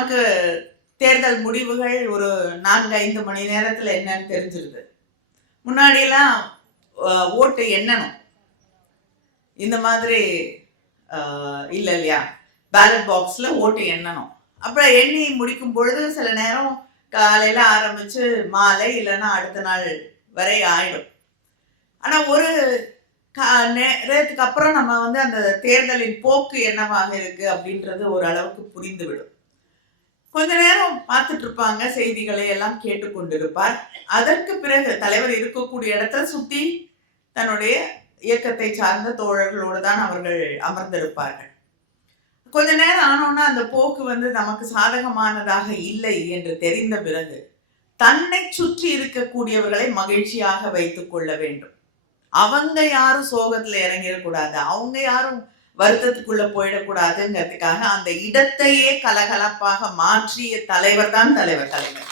நமக்கு தேர்தல் முடிவுகள் ஒரு 4-5 மணி நேரத்துல என்னன்னு தெரிஞ்சிருது. முன்னாடியெல்லாம் ஓட்டு எண்ணணும். இந்த மாதிரி இல்ல இல்லையா, பேலட் பாக்ஸ்ல ஓட்டு எண்ணணும். அப்புறம் எண்ணி முடிக்கும் பொழுது சில நேரம் காலையில ஆரம்பிச்சு மாலை இல்லைன்னா அடுத்த நாள் வரை ஆயிடும். ஆனா ஒரு நேரத்துக்கு அப்புறம் நம்ம அந்த தேர்தலின் போக்கு என்னவாக இருக்கு அப்படின்றது ஒரு அளவுக்கு புரிந்து விடும். கொஞ்ச நேரம் பார்த்துட்டு இருப்பாங்க, செய்திகளை எல்லாம் கேட்டுக்கொண்டிருப்பார். அதற்கு பிறகு தலைவர் இருக்கக்கூடிய இடத்துல சுத்தி தன்னுடைய இயக்கத்தை சார்ந்த தோழர்களோடு தான் அவர்கள் அமர்ந்திருப்பார்கள். கொஞ்ச நேரம் ஆனோன்னா அந்த போக்கு நமக்கு சாதகமானதாக இல்லை என்று தெரிந்த பிறகு தன்னை சுற்றி இருக்கக்கூடியவர்களை மகிழ்ச்சியாக வைத்துக் கொள்ள வேண்டும். அவங்க யாரும் சோகத்துல இறங்கிடக்கூடாது, அவங்க யாரும் வருத்தத்துக்குள்ள போயிடக்கூடாதுங்கிறதுக்காக அந்த இடத்தையே கலகலப்பாக மாற்றிய தலைவர் தான் தலைவர் கலைஞர்.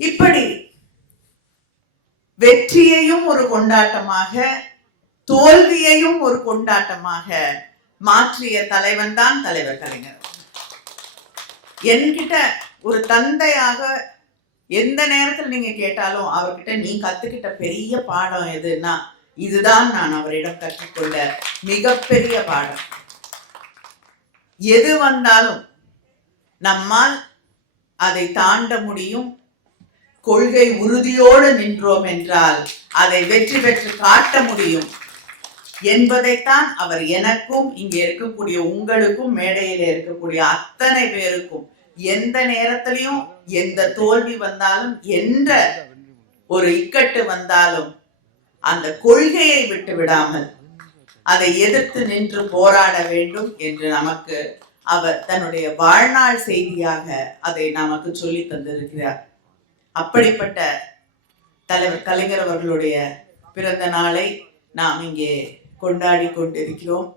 இப்படி வெற்றியையும் ஒரு கொண்டாட்டமாக, தோல்வியையும் ஒரு கொண்டாட்டமாக மாற்றிய தலைவன் தான் தலைவர் கலைஞர். என்கிட்ட ஒரு தந்தையாக எந்த நேரத்தில் நீங்க கேட்டாலும் அவர்கிட்ட நீ கத்துக்கிட்ட பெரிய பாடம் எதுன்னா இதுதான் நான் அவரிடம் கற்றுக்கொள்ள மிகப்பெரிய பாடம். எது வந்தாலும் நம்மால் அதை தாண்ட முடியும். கொள்கை உறுதியோடு நின்றோம் என்றால் அதை வெற்றி பெற்று காட்ட முடியும் என்பதைத்தான் அவர் எனக்கும் இங்கே இருக்கக்கூடிய உங்களுக்கும் மேடையில இருக்கக்கூடிய அத்தனை பேருக்கும் எந்த நேரத்திலையும் எந்த தோல்வி வந்தாலும் என்ற ஒரு இக்கட்டு வந்தாலும் அந்த கொள்கையை விட்டு விடாமல் அதை எதிர்த்து நின்று போராட வேண்டும் என்று நமக்கு அவர் தன்னுடைய வாழ்நாள் செய்தியாக அதை நமக்கு சொல்லி தந்திருக்கிறார். அப்படிப்பட்ட தலைவர் கலைஞர் அவர்களுடைய பிறந்த நாளை நாம் இங்கே கொண்டாடி கொண்டிருக்கிறோம்.